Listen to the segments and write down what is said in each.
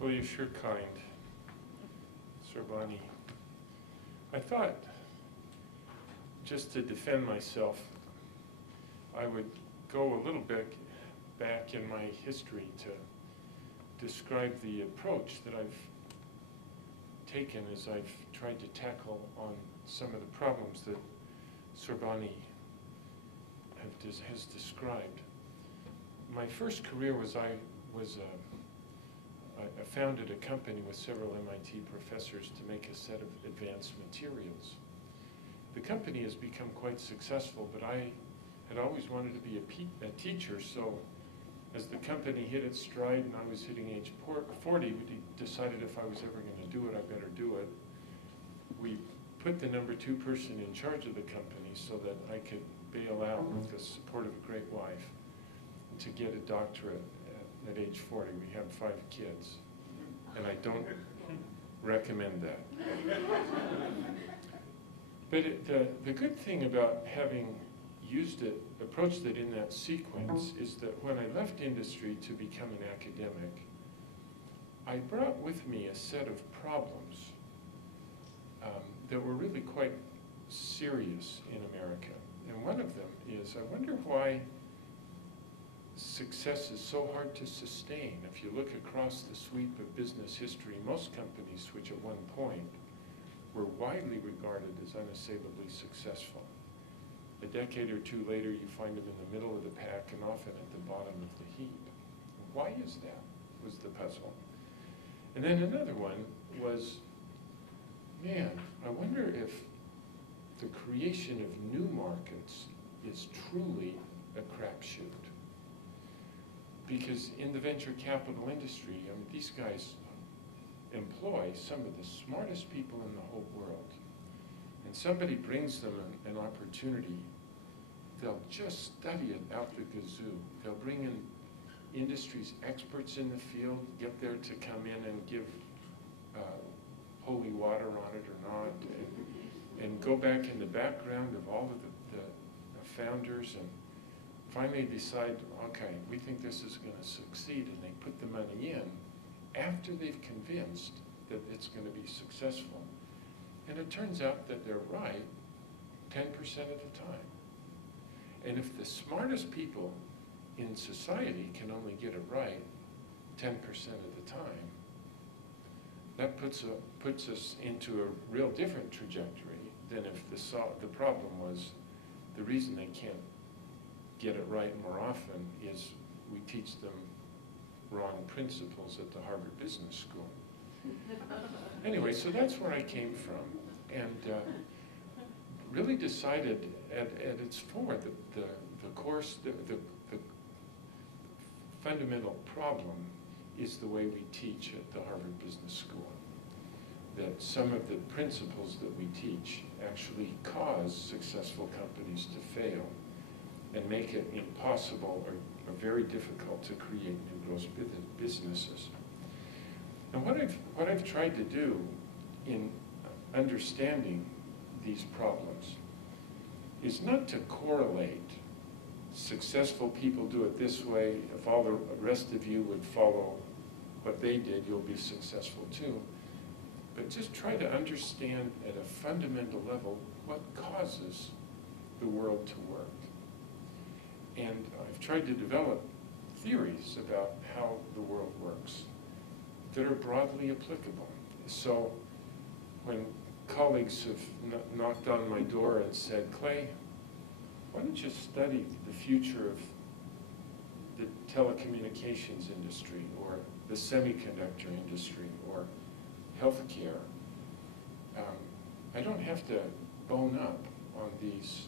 Well, you're sure kind, Sorbani. I thought, just to defend myself, I would go a little bit back in my history to describe the approach that I've taken as I've tried to tackle on some of the problems that Sorbani has described. My first career was I founded a company with several MIT professors to make a set of advanced materials. The company has become quite successful, but I had always wanted to be a teacher, so as the company hit its stride and I was hitting age 40, we decided if I was ever going to do it, I better do it. We put the number 2 person in charge of the company so that I could bail out with the support of a great wife to get a doctorate at age 40. We have 5 kids, and I don't recommend that. But the good thing about having approached it in that sequence is that when I left industry to become an academic, I brought with me a set of problems that were really quite serious in America. And one of them is, I wonder why success is so hard to sustain. If you look across the sweep of business history, most companies which at one point were widely regarded as unassailably successful, a decade or 2 later you find them in the middle of the pack and often at the bottom of the heap. Why is that, was the puzzle. And then another one was, man, I wonder if the creation of new markets is truly a crapshoot. Because in the venture capital industry, I mean, these guys employ some of the smartest people in the whole world. And somebody brings them an opportunity, they'll just study it out the kazoo. They'll bring in industry's experts in the field, get there to come in and give holy water on it or not, and go back in the background of all of the founders and finally decide, okay, we think this is going to succeed, and they put the money in after they've convinced that it's going to be successful. And it turns out that they're right 10% of the time. And if the smartest people in society can only get it right 10% of the time, that puts us into a real different trajectory than if the problem was the reason they can't get it right more often is we teach them wrong principles at the Harvard Business School. Anyway, so that's where I came from, and really decided at its core that the fundamental problem is the way we teach at the Harvard Business School. That some of the principles that we teach actually cause successful companies to fail and make it impossible or very difficult to create new growth businesses. And what I've tried to do in understanding these problems is not to correlate successful people do it this way, if all the rest of you would follow what they did, you'll be successful too. But just try to understand at a fundamental level what causes the world to work. And I've tried to develop theories about how the world works that are broadly applicable. So when colleagues have knocked on my door and said, Clay, why don't you study the future of the telecommunications industry or the semiconductor industry or healthcare? I don't have to bone up on these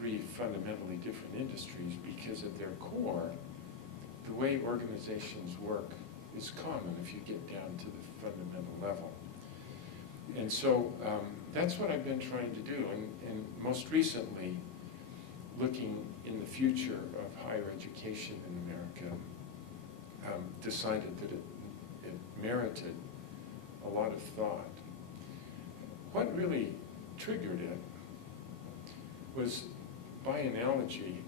3 fundamentally different industries because at their core, the way organizations work is common if you get down to the fundamental level. And so that's what I've been trying to do. And most recently, looking in the future of higher education in America, decided that it merited a lot of thought. What really triggered it was, by analogy,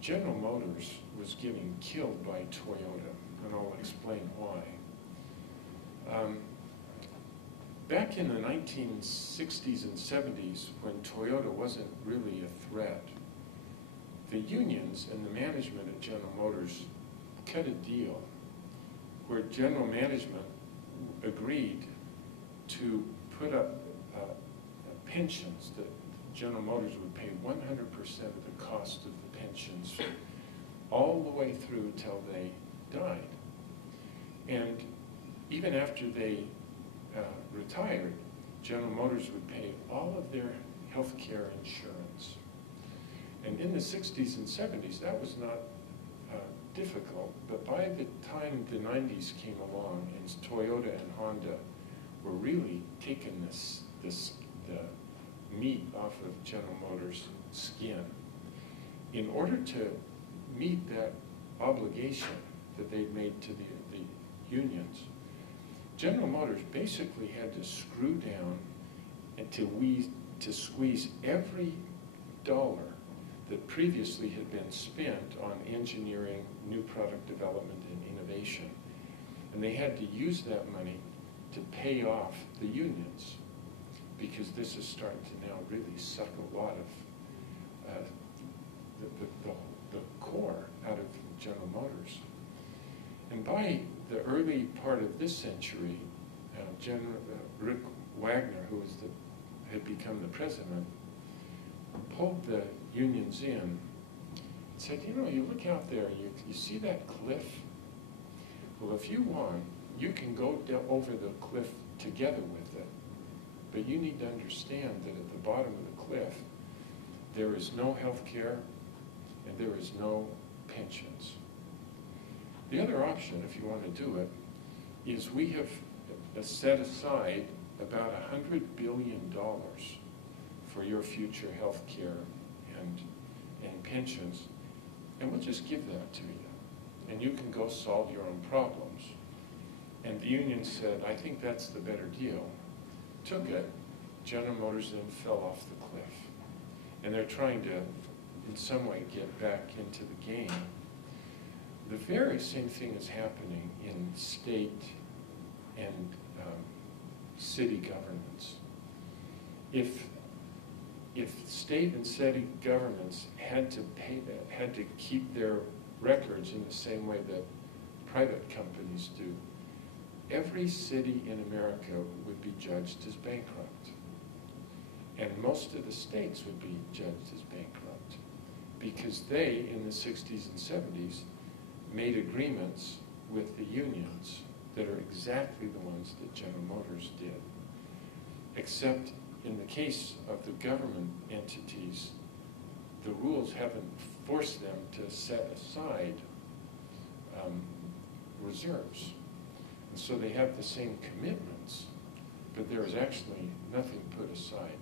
General Motors was getting killed by Toyota. and I'll explain why. Back in the 1960s and 70s, when Toyota wasn't really a threat, the unions and the management at General Motors cut a deal where general management agreed to put up pensions that General Motors would pay 100% of the cost of the pensions all the way through till they died. And even after they retired, General Motors would pay all of their health care insurance. And in the 60s and 70s, that was not difficult, but by the time the 90s came along and Toyota and Honda were really taking the meat off of General Motors' skin, in order to meet that obligation that they'd made to the unions, General Motors basically had to screw down and to squeeze every dollar that previously had been spent on engineering, new product development, and innovation. And they had to use that money to pay off the unions, because this is starting to now really suck a lot of the core out of General Motors. And by the early part of this century, Rick Wagner, who had become the president, pulled the unions in and said, you know, you look out there, you see that cliff? Well, if you want, you can go over the cliff together with it, but you need to understand that at the bottom of the cliff, there is no health care and there is no pensions. The other option, if you want to do it, is we have set aside about $100 billion for your future health care and pensions, and we'll just give that to you, and you can go solve your own problems. And the union said, I think that's the better deal. Took it. General Motors then fell off the cliff. And they're trying to, in some way, get back into the game. The very same thing is happening in state and city governments. If state and city governments had to pay that, had to keep their records in the same way that private companies do, every city in America would be judged as bankrupt. And most of the states would be judged as bankrupt, because they, in the 60s and 70s, made agreements with the unions that are exactly the ones that General Motors did. Except in the case of the government entities, the rules haven't forced them to set aside reserves. And so they have the same commitments, but there is actually nothing put aside.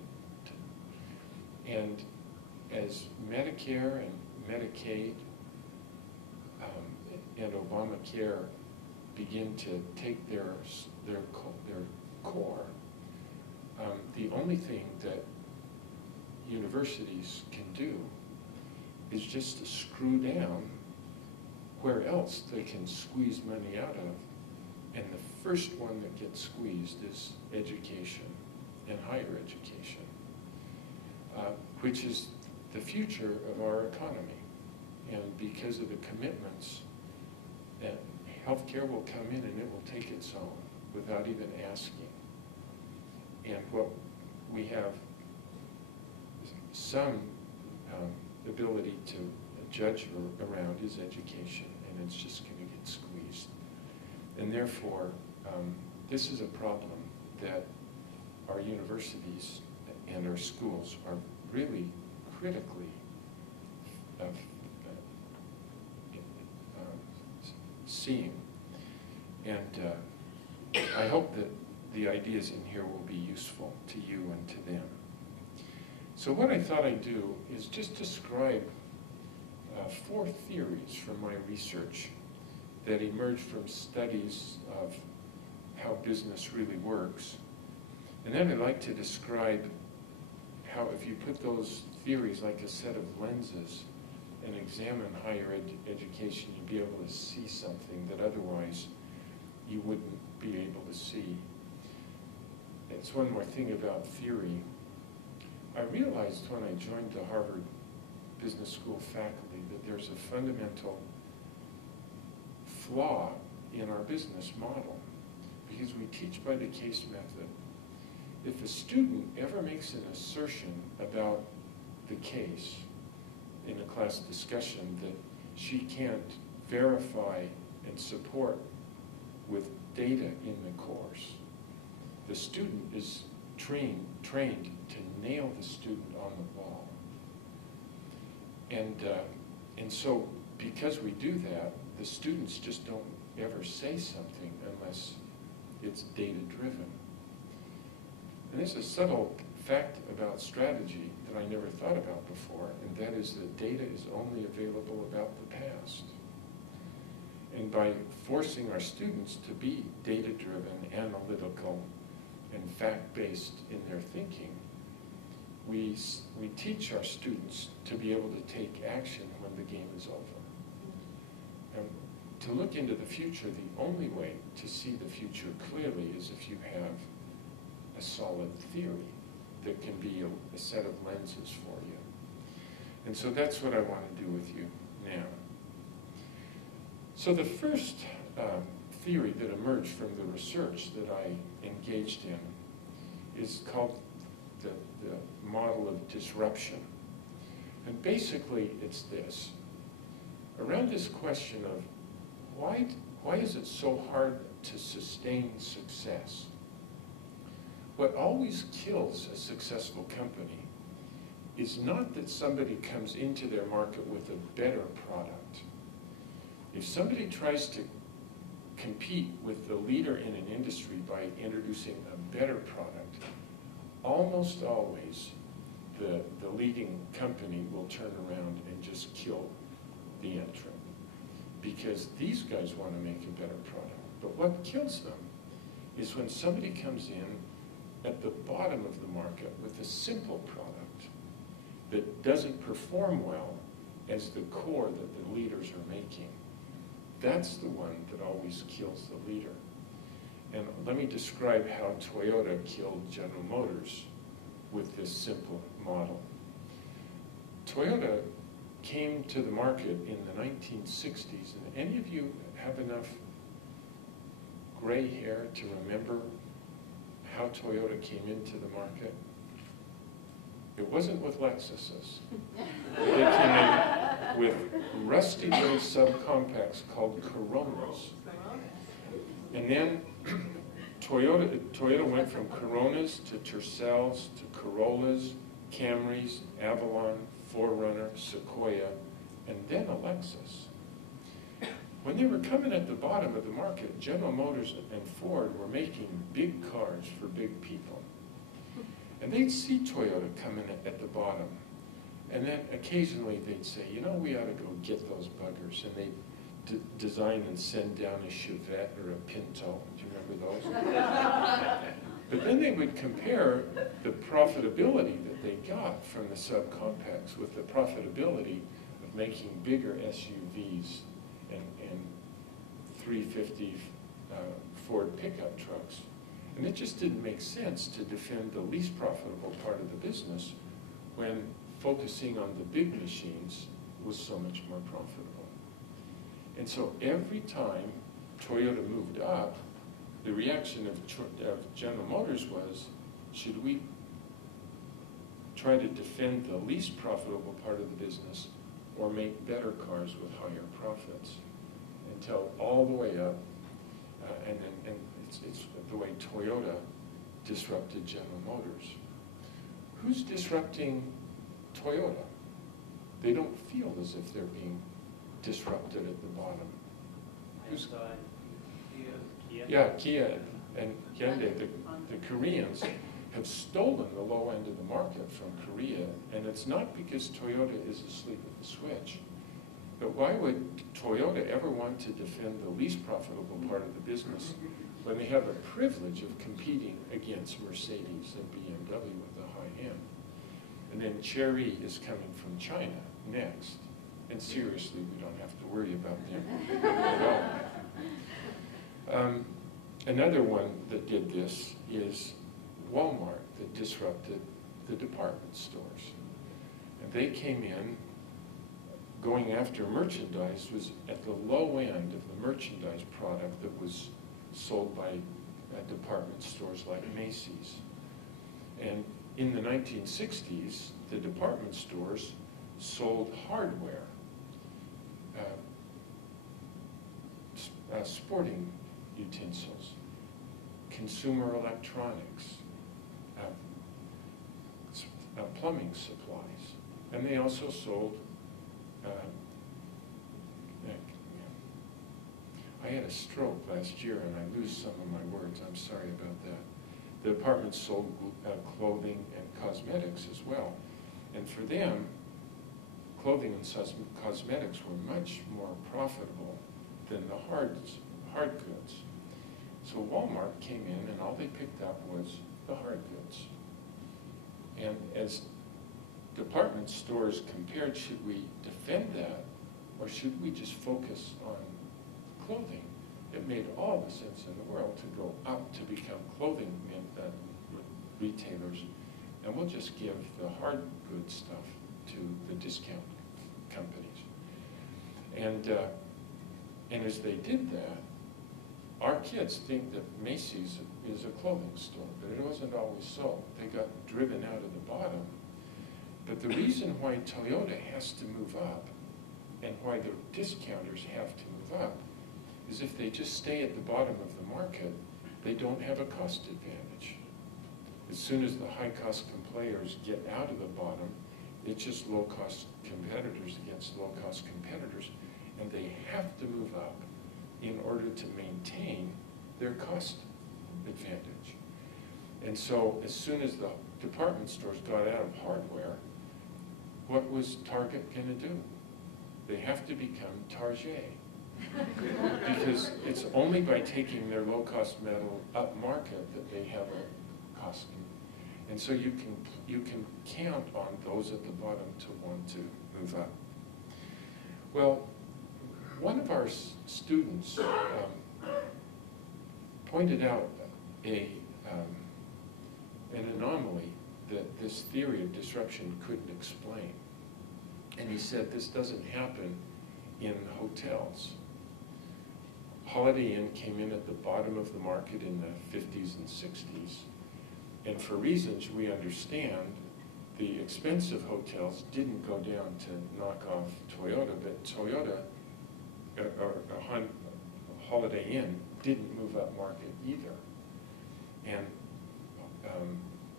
And as Medicare and Medicaid and Obamacare begin to take their core, the only thing that universities can do is just to screw down where else they can squeeze money out of. And the first one that gets squeezed is education and higher education, which is the future of our economy. And because of the commitments, that healthcare will come in and it will take its own without even asking. And what we have some ability to judge around is education, and it's just going to get squeezed. And therefore, this is a problem that our universities and our schools are really critically seeing. And I hope that the ideas in here will be useful to you and to them. So what I thought I'd do is just describe 4 theories from my research that emerged from studies of how business really works. And then I'd like to describe how, if you put those theories like a set of lenses and examine higher education, you'd be able to see something that otherwise you wouldn't be able to see. It's one more thing about theory. I realized when I joined the Harvard Business School faculty that there's a fundamental flaw in our business model, because we teach by the case method. If a student ever makes an assertion about the case in a class discussion that she can't verify and support with data in the course, the student is trained to nail the student on the ball. And so because we do that, the students just don't ever say something unless it's data-driven. And there's a subtle fact about strategy that I never thought about before, and that is that data is only available about the past. And by forcing our students to be data-driven, analytical, and fact-based in their thinking, we teach our students to be able to take action when the game is over. And to look into the future, the only way to see the future clearly is if you have a solid theory that can be a set of lenses for you. And so that's what I want to do with you now. So the first theory that emerged from the research that I engaged in is called the model of disruption. And basically it's this. Around this question of why is it so hard to sustain success? What always kills a successful company is not that somebody comes into their market with a better product. If somebody tries to compete with the leader in an industry by introducing a better product, almost always the leading company will turn around and just kill the entrant, because these guys want to make a better product. But what kills them is when somebody comes in at the bottom of the market with a simple product that doesn't perform well as the core that the leaders are making. That's the one that always kills the leader. And let me describe how Toyota killed General Motors with this simple model. Toyota came to the market in the 1960s, and any of you have enough gray hair to remember how Toyota came into the market? It wasn't with Lexuses. They came in with rusty little subcompacts called Coronas. And then Toyota went from Coronas to Tercels to Corollas, Camrys, Avalon, 4Runner, Sequoia, and then a Lexus. When they were coming at the bottom of the market, General Motors and Ford were making big cars for big people. And they'd see Toyota coming at the bottom. And then occasionally they'd say, you know, we ought to go get those buggers. And they'd design and send down a Chevette or a Pinto. Do you remember those? But then they would compare the profitability that they got from the subcompacts with the profitability of making bigger SUVs and 350 Ford pickup trucks. And it just didn't make sense to defend the least profitable part of the business when focusing on the big machines was so much more profitable. And so every time Toyota moved up, the reaction of General Motors was, should we try to defend the least profitable part of the business or make better cars with higher profits? Until all the way up, and it's the way Toyota disrupted General Motors. Who's disrupting Toyota? They don't feel as if they're being disrupted at the bottom. Who's, Kia. yeah, Kia and Hyundai, the Koreans, have stolen the low end of the market from Korea, and it's not because Toyota is asleep at the switch. But why would Toyota ever want to defend the least profitable part of the business when they have a privilege of competing against Mercedes and BMW at the high end? And then Chery is coming from China next, And seriously, we don't have to worry about them at all. Another one that did this is Walmart, that disrupted the department stores. And they came in going after merchandise was at the low end of the merchandise product that was sold by department stores like Macy's. And in the 1960s, the department stores sold hardware, sporting utensils, consumer electronics, plumbing supplies, and they also sold I had a stroke last year and I lose some of my words. I'm sorry about that. The department sold clothing and cosmetics as well. And for them, clothing and cosmetics were much more profitable than the hard goods. So Walmart came in and all they picked up was the hard goods. And as department stores compared, should we defend that or should we just focus on clothing? It made all the sense in the world to go up to become clothing retailers, and we'll just give the hard goods stuff to the discount companies. And as they did that, our kids think that Macy's is a clothing store, but it wasn't always so. They got driven out of the bottom. But the reason why Toyota has to move up and why the discounters have to move up is if they just stay at the bottom of the market, they don't have a cost advantage. As soon as the high-cost players get out of the bottom, it's just low-cost competitors against low-cost competitors, and they have to move up in order to maintain their cost advantage. And so as soon as the department stores got out of hardware, what was Target going to do? They have to become Target. Because it's only by taking their low-cost metal up market that they have a cost. And so you can count on those at the bottom to want to move up. Well, one of our students pointed out an anomaly that this theory of disruption couldn't explain. And he said this doesn't happen in hotels. Holiday Inn came in at the bottom of the market in the 50s and 60s. And for reasons we understand, the expensive hotels didn't go down to knock off Toyota, but Toyota, or Holiday Inn, didn't move up market either. And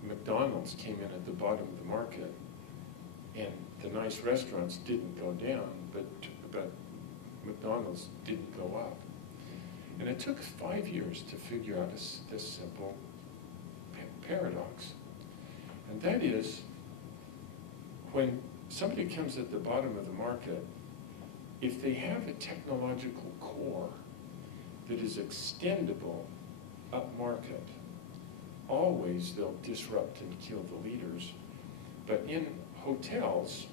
McDonald's came in at the bottom of the market, and the nice restaurants didn't go down, but McDonald's didn't go up. And it took 5 years to figure out this simple paradox. And that is, when somebody comes at the bottom of the market, if they have a technological core that is extendable up market, always they'll disrupt and kill the leaders. But in hotels,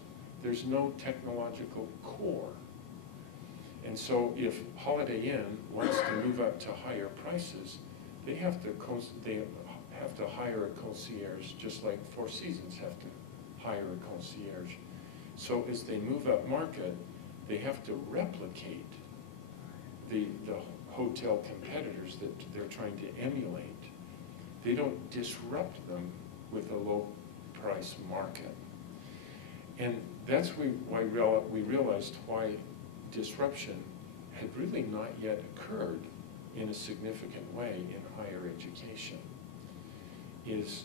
there's no technological core. And so if Holiday Inn wants to move up to higher prices, they have to hire a concierge, just like Four Seasons have to hire a concierge. So as they move up market, they have to replicate the hotel competitors that they're trying to emulate. They don't disrupt them with a low price market. And that's why we realized why disruption had really not yet occurred in a significant way in higher education. Is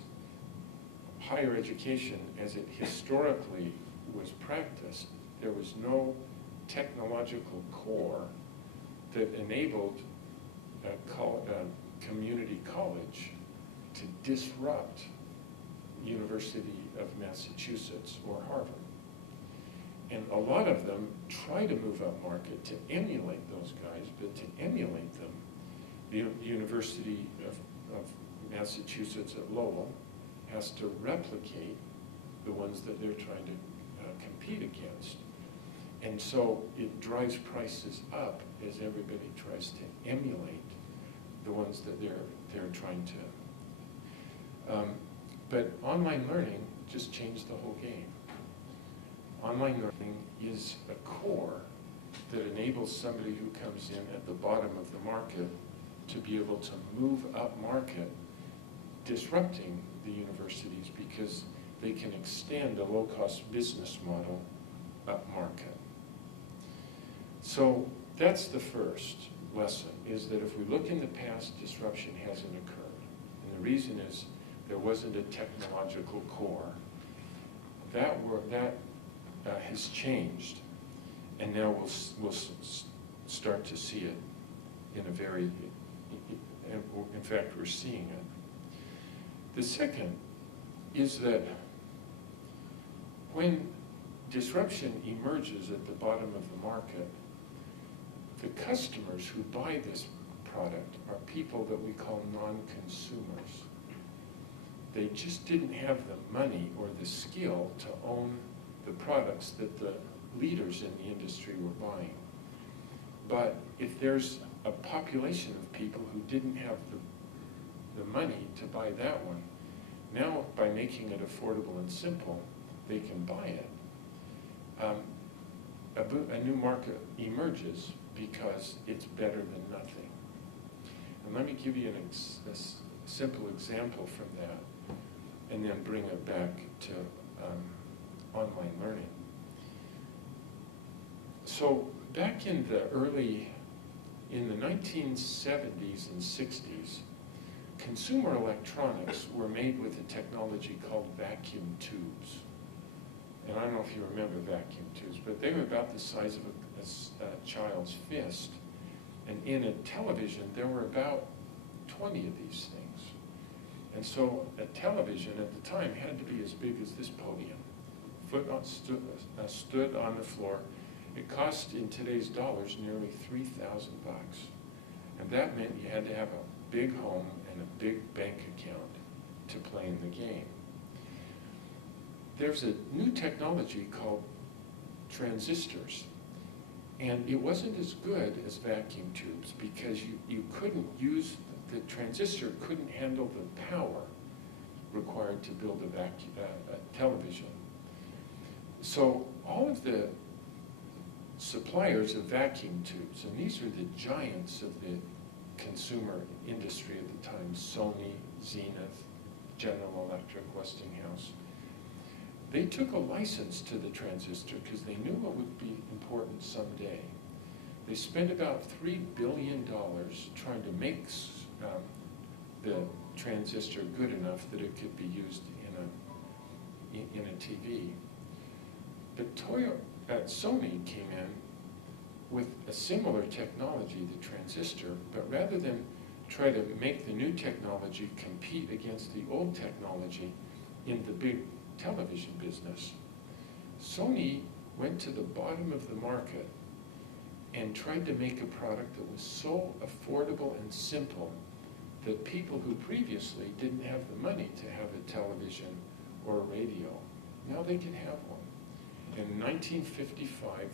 higher education, as it historically was practiced, there was no technological core that enabled a community college to disrupt University of Massachusetts or Harvard. And a lot of them try to move up market to emulate those guys, but to emulate them, the University of Massachusetts at Lowell has to replicate the ones that they're trying to compete against. And so it drives prices up as everybody tries to emulate the ones that they're trying to. But online learning just changed the whole game. Online learning is a core that enables somebody who comes in at the bottom of the market to be able to move up market, disrupting the universities because they can extend a low-cost business model up market. So that's the first lesson, is that if we look in the past, disruption hasn't occurred. And the reason is there wasn't a technological core. That has changed, and now we'll start to see it in a very, in fact, we're seeing it. The second is that when disruption emerges at the bottom of the market, the customers who buy this product are people that we call non-consumers. They just didn't have the money or the skill to own the products that the leaders in the industry were buying. But if there's a population of people who didn't have the money to buy that one, now by making it affordable and simple, they can buy it. A new market emerges because it's better than nothing. And let me give you a simple example from that, and then bring it back to online learning. So back in the 1970s and 60s, consumer electronics were made with a technology called vacuum tubes. And I don't know if you remember vacuum tubes, but they were about the size of a child's fist. And in a television, there were about 20 of these things. And so a television at the time had to be as big as this podium. Stood on the floor. It cost, in today's dollars, nearly $3,000. And that meant you had to have a big home and a big bank account to play in the game. There's a new technology called transistors. And it wasn't as good as vacuum tubes because you couldn't use, the transistor couldn't handle the power required to build a television. So all of the suppliers of vacuum tubes, and these are the giants of the consumer industry at the time, Sony, Zenith, General Electric, Westinghouse, they took a license to the transistor because they knew it would be important someday. They spent about $3 billion trying to make the transistor good enough that it could be used in a TV. But Sony came in with a similar technology, the transistor, but rather than try to make the new technology compete against the old technology in the big television business, Sony went to the bottom of the market and tried to make a product that was so affordable and simple that people who previously didn't have the money to have a television or a radio, now they could have one. In 1955,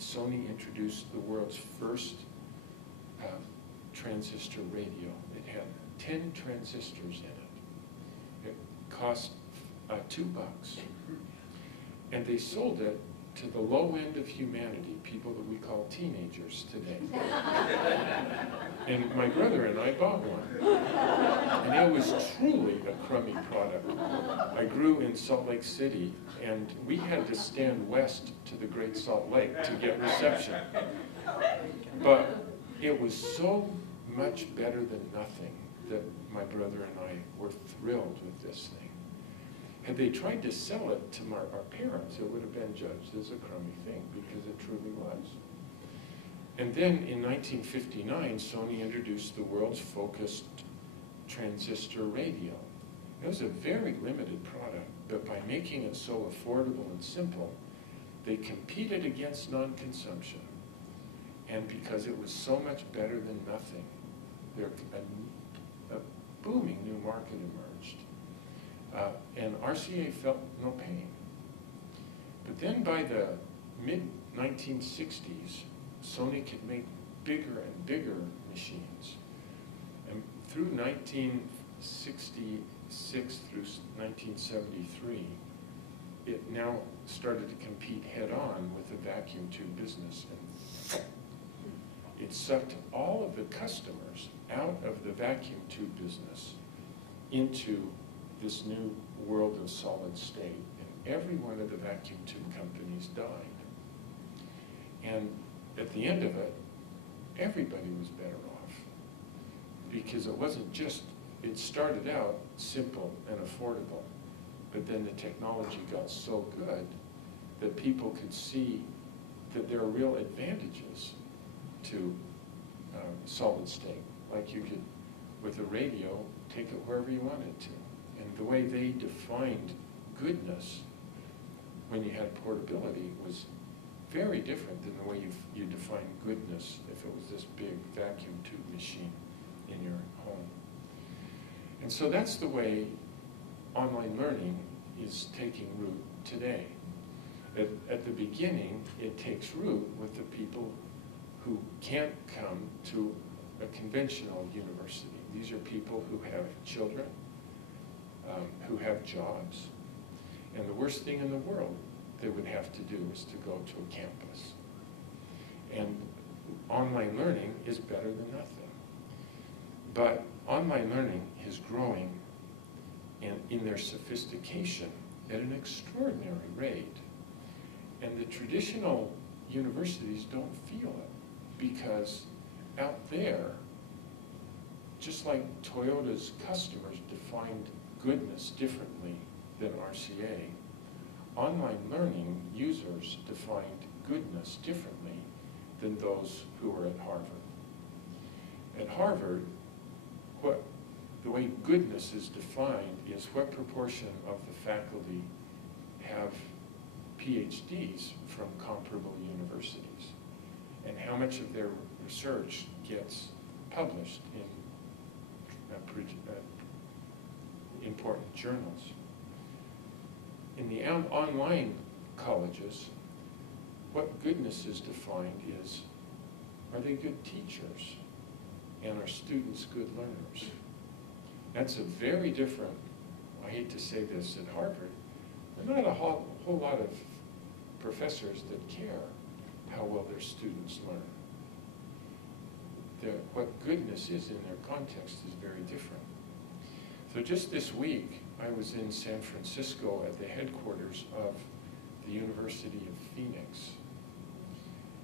Sony introduced the world's first transistor radio. It had 10 transistors in it. It cost $2. And they sold it to the low end of humanity, people that we call teenagers today. And my brother and I bought one. And it was truly a crummy product. I grew in Salt Lake City, and we had to stand west to the Great Salt Lake to get reception. But it was so much better than nothing that my brother and I were thrilled with this thing. Had they tried to sell it to our parents, it would have been judged as a crummy thing, because it truly was. And then in 1959, Sony introduced the world's focused transistor radio. It was a very limited product, but by making it so affordable and simple, they competed against non-consumption. And because it was so much better than nothing, a booming new market emerged. And RCA felt no pain. But then by the 1960s, Sony could make bigger and bigger machines. And through 1966 through 1973, it now started to compete head-on with the vacuum tube business. And it sucked all of the customers out of the vacuum tube business into this new world of solid state. And every one of the vacuum tube companies died. And at the end of it, everybody was better off. Because it wasn't just, it started out simple and affordable, but then the technology got so good that people could see that there are real advantages to solid state. Like you could, with a radio, take it wherever you wanted to. And the way they defined goodness when you had portability was very different than the way you define goodness if it was this big vacuum tube machine in your home. And so that's the way online learning is taking root today. At the beginning, it takes root with the people who can't come to a conventional university. These are people who have children, who have jobs, and the worst thing in the world they would have to do is to go to a campus. And online learning is better than nothing. But online learning is growing in their sophistication at an extraordinary rate. And the traditional universities don't feel it because out there, just like Toyota's customers defined goodness differently than RCA, online learning users defined goodness differently than those who were at Harvard. At Harvard, the way goodness is defined is what proportion of the faculty have PhDs from comparable universities, and how much of their research gets published in important journals. In the online colleges, what goodness is defined is, are they good teachers? And are students good learners? That's a very different, I hate to say this, at Harvard, there are not a whole lot of professors that care how well their students learn. What goodness is in their context is very different. So just this week, I was in San Francisco at the headquarters of the University of Phoenix.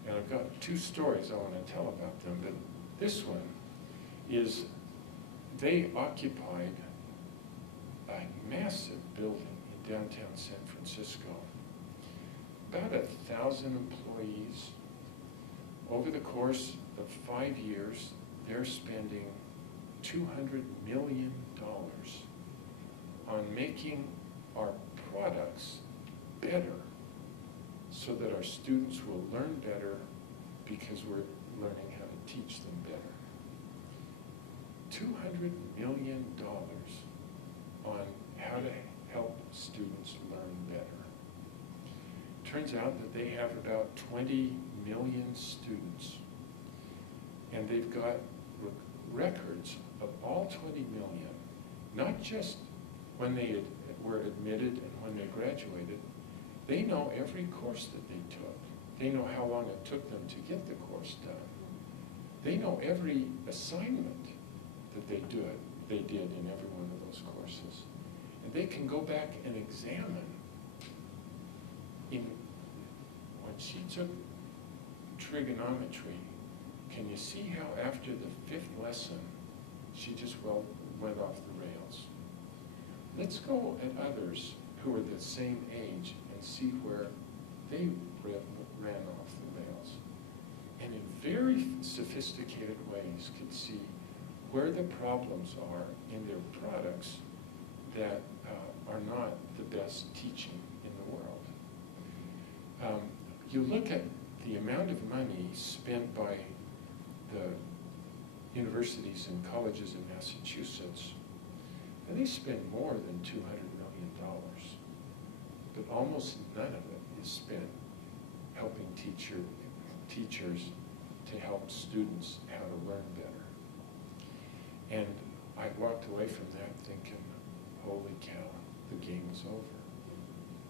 And I've got two stories I want to tell about them, but this one is they occupied a massive building in downtown San Francisco. About 1,000 employees. Over the course of 5 years, they're spending $200 million on making our products better so that our students will learn better because we're learning how to teach them better. $200 million on how to help students learn better. Turns out that they have about 20 million students, and they've got records of all 20 million, not just when they were admitted and when they graduated. They know every course that they took. They know how long it took them to get the course done. They know every assignment that they did in every one of those courses. And they can go back and examine when she took trigonometry, can you see how after the 5th lesson, she just went off the rails? Let's go at others who are the same age and see where they ran off the rails. And in very sophisticated ways could see where the problems are in their products that are not the best teaching in the world. You look at the amount of money spent by the universities and colleges in Massachusetts, and they spend more than $200 million, but almost none of it is spent helping teachers to help students how to learn better. And I walked away from that thinking, holy cow, the game is over.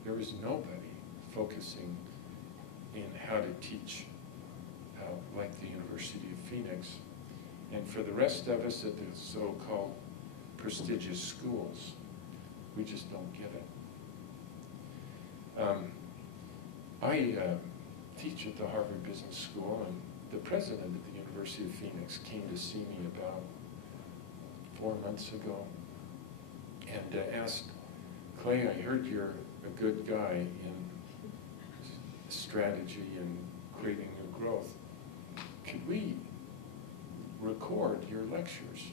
There was nobody focusing in how to teach like the University of Phoenix. And for the rest of us at the so-called prestigious schools, we just don't get it. I teach at the Harvard Business School, and the president of the University of Phoenix came to see me about 4 months ago and asked, Clay, I heard you're a good guy in strategy and creating new growth. Could we record your lectures?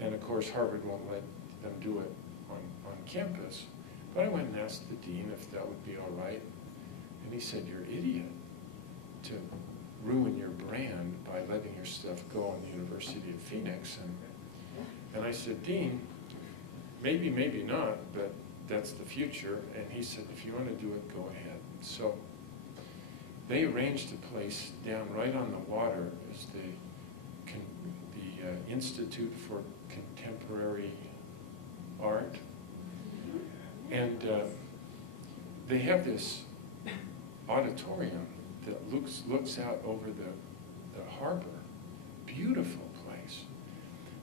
And of course, Harvard won't let them do it on campus. But I went and asked the dean if that would be all right. And he said, you're an idiot to ruin your brand by letting your stuff go on the University of Phoenix. And I said, Dean, maybe, maybe not, but that's the future. And he said, if you want to do it, go ahead. So they arranged a place down right on the water as the Institute for Contemporary Art. And they have this auditorium that looks out over the harbor. Beautiful place.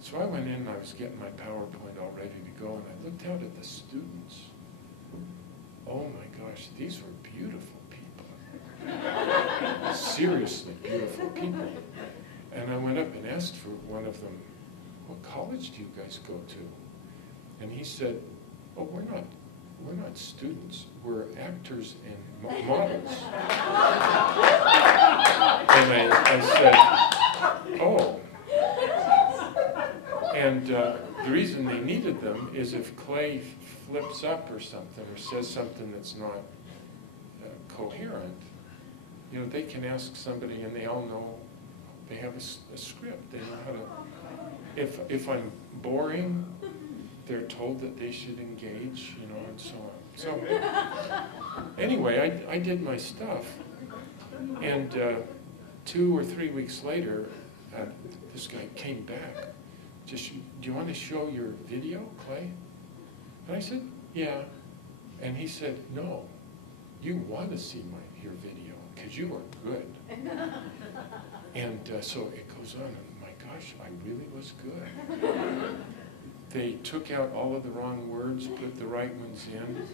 So I went in and I was getting my PowerPoint all ready to go, and I looked out at the students. Oh my gosh, these were beautiful people. Seriously beautiful people. And I went up and asked for one of them, what college do you guys go to? And he said, oh, we're not students, we're actors and models. And I said, oh. And the reason they needed them is if Clay flips up or something, or says something that's not coherent, you know, they can ask somebody and they all know, they have a script, they know how to, if I'm boring, they're told that they should engage, you know, and so on. So anyway, I did my stuff, and 2 or 3 weeks later, this guy came back. Do you want to show your video, Clay? And I said, yeah. And he said, no, you want to see your video, because you are good. And so it goes on, and my gosh, I really was good. They took out all of the wrong words, put the right ones in.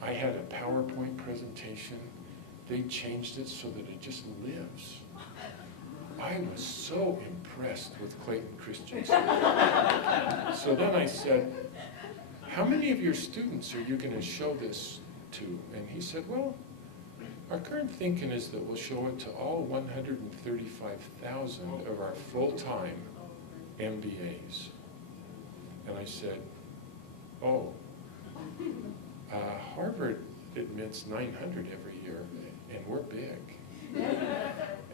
I had a PowerPoint presentation. They changed it so that it just lives. I was so impressed with Clayton Christensen. So then I said, how many of your students are you going to show this to? And he said, well, our current thinking is that we'll show it to all 135,000 of our full-time MBAs. And I said, oh, Harvard admits 900 every year, and we're big.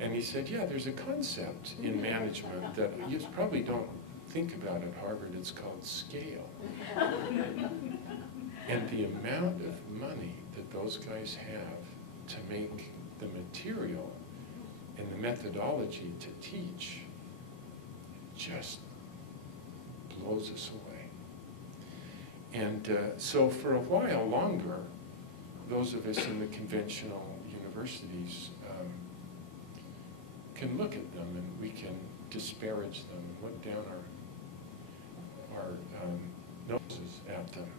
And he said, yeah, there's a concept in management that you probably don't think about at Harvard. It's called scale. And the amount of money that those guys have to make the material and the methodology to teach just blows us away. And so for a while longer, those of us in the conventional universities can look at them and we can disparage them and look down our noses at them.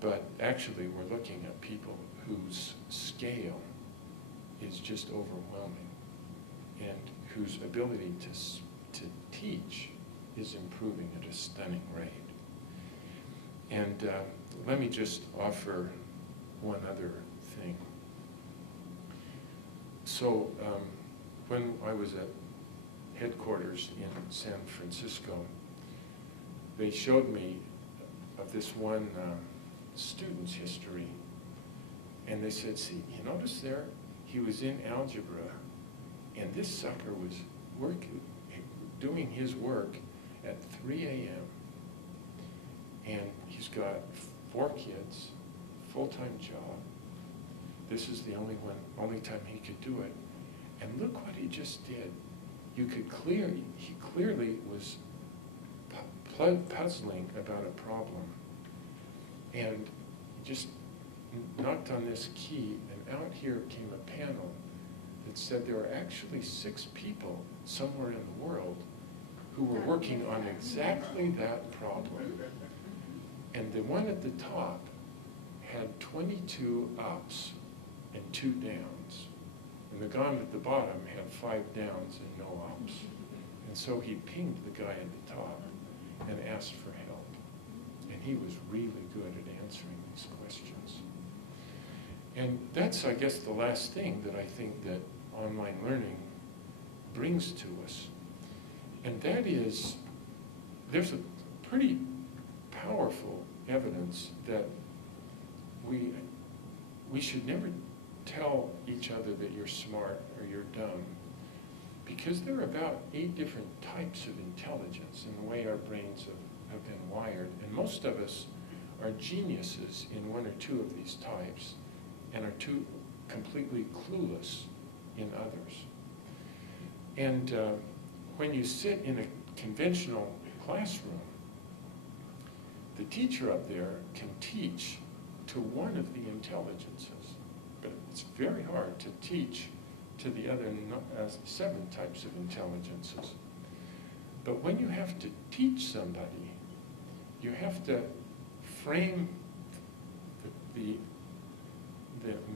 But actually we're looking at people whose scale is just overwhelming and whose ability to teach is improving at a stunning rate. And let me just offer one other thing. So when I was at headquarters in San Francisco, they showed me of this one student's history, and they said, see, you notice there, he was in algebra, and this sucker was doing his work at 3 a.m. And he's got 4 kids, full-time job. this is the only time he could do it. And look what he just did. He clearly was puzzling about a problem. And he just knocked on this key, and out here came a panel that said there were actually 6 people somewhere in the world who were working on exactly that problem. And the one at the top had 22 ups and 2 downs. And the guy at the bottom had 5 downs and no ups. And so he pinged the guy at the top and asked for help. And he was really good at answering these questions. And that's, I guess, the last thing that I think that online learning brings to us. And that is, there's a pretty powerful evidence that we should never tell each other that you're smart or you're dumb, because there are about 8 different types of intelligence in the way our brains have been wired. And most of us are geniuses in 1 or 2 of these types and are completely clueless in others. And when you sit in a conventional classroom, the teacher up there can teach to one of the intelligences, but it's very hard to teach to the other 7 types of intelligences. But when you have to teach somebody, you have to frame the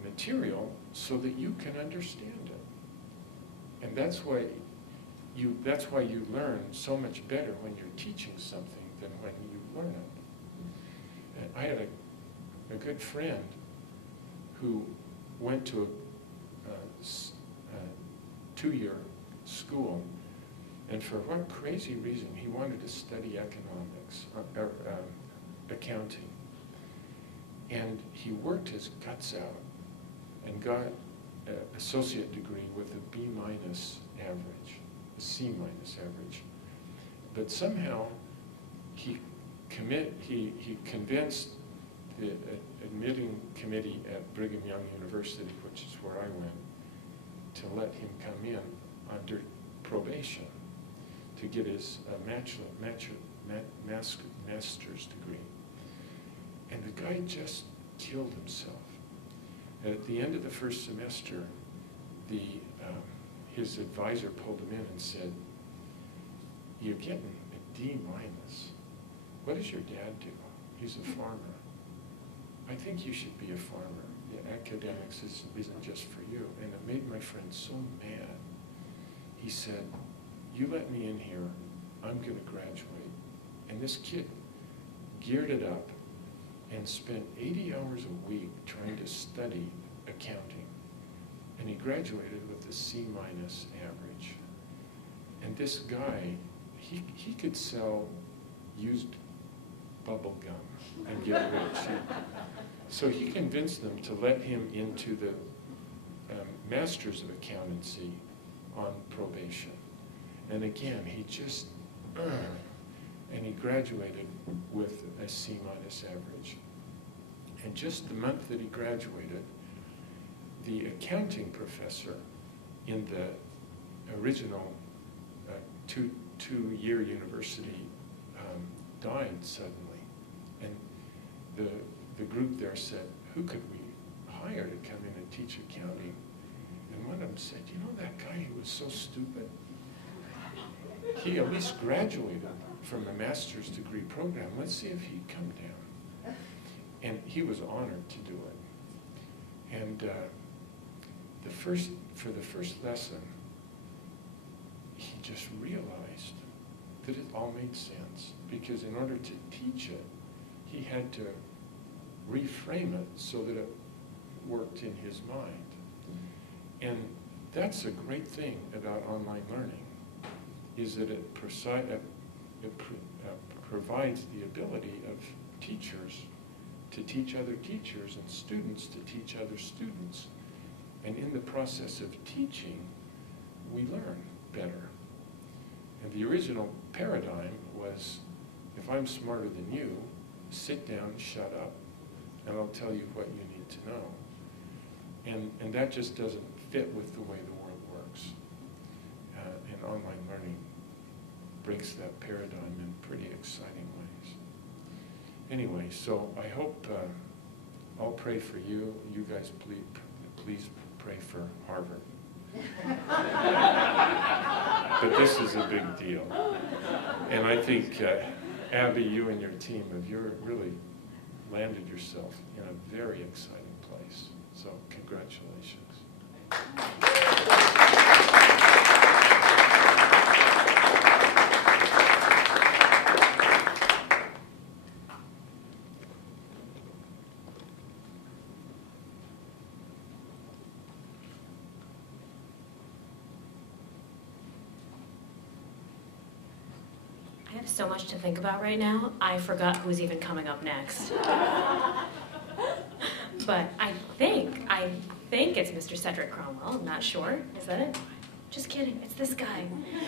material so that you can understand it. And that's why you learn so much better when you're teaching something than when you learn it. And I had a good friend who went to a 2-year school, and for what crazy reason he wanted to study economics, accounting. And he worked his guts out and got an associate degree with a B- average, a C- average. But somehow he convinced the admitting committee at Brigham Young University, which is where I went, to let him come in under probation to get his master's degree. And the guy just killed himself. And at the end of the first semester, his advisor pulled him in and said, "You're getting a D-. What does your dad do?" "He's a farmer." "I think you should be a farmer. Yeah, academics isn't just for you." And it made my friend so mad. He said, "You let me in here, I'm going to graduate." And this kid geared it up and spent 80 hours a week trying to study accounting. And he graduated with a C- average. And this guy, he could sell used bubble gum and get rich. So he convinced them to let him into the Masters of Accountancy on probation. And again, he just, and he graduated with a C- average. And just the month that he graduated, the accounting professor in the original two-year university died suddenly. And the group there said, "Who could we hire to come in and teach accounting?" And one of them said, "You know that guy who was so stupid? He at least graduated from a master's degree program. Let's see if he'd come down." And he was honored to do it. And for the first lesson, he just realized that it all made sense, because in order to teach it, he had to reframe it so that it worked in his mind. And that's a great thing about online learning, is that it provides the ability of teachers to teach other teachers and students to teach other students. And in the process of teaching, we learn better. And the original paradigm was, if I'm smarter than you, sit down, shut up, and I'll tell you what you need to know. And that just doesn't fit with the way the world works. And online learning breaks that paradigm in pretty exciting ways. Anyway, so I hope I'll pray for you. You guys please pray for Harvard. But this is a big deal. And I think, Abby, you and your team have really landed yourself in a very exciting place. So congratulations. I have so much to think about right now, I forgot who's even coming up next. But I think it's Mr. Cedric Cromwell. I'm not sure. Is that it? Just kidding. It's this guy.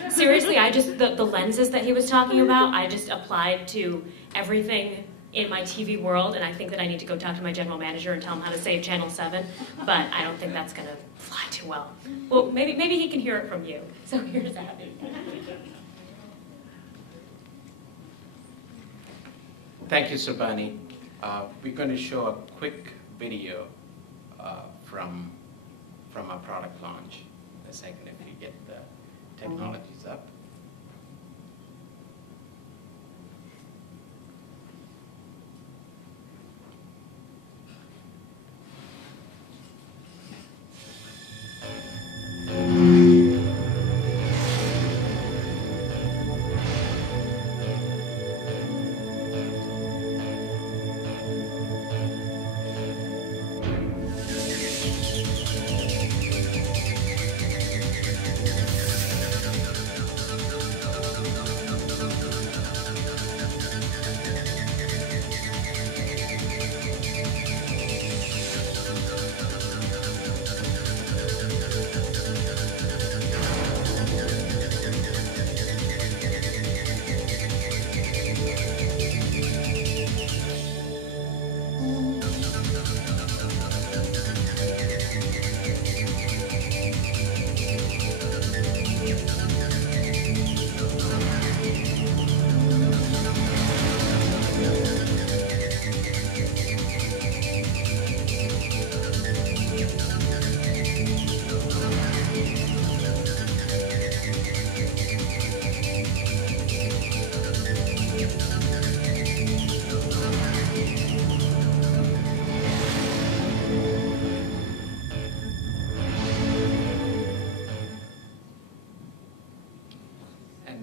Seriously, the lenses that he was talking about, I just applied to everything in my TV world, and I think that I need to go talk to my general manager and tell him how to save Channel 7, but I don't think that's going to fly too well. Well, maybe he can hear it from you. So here's Abby. Thank you, Sabani. We're going to show a quick video from our product launch. A second, if you get the technologies up.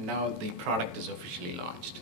Now the product is officially launched.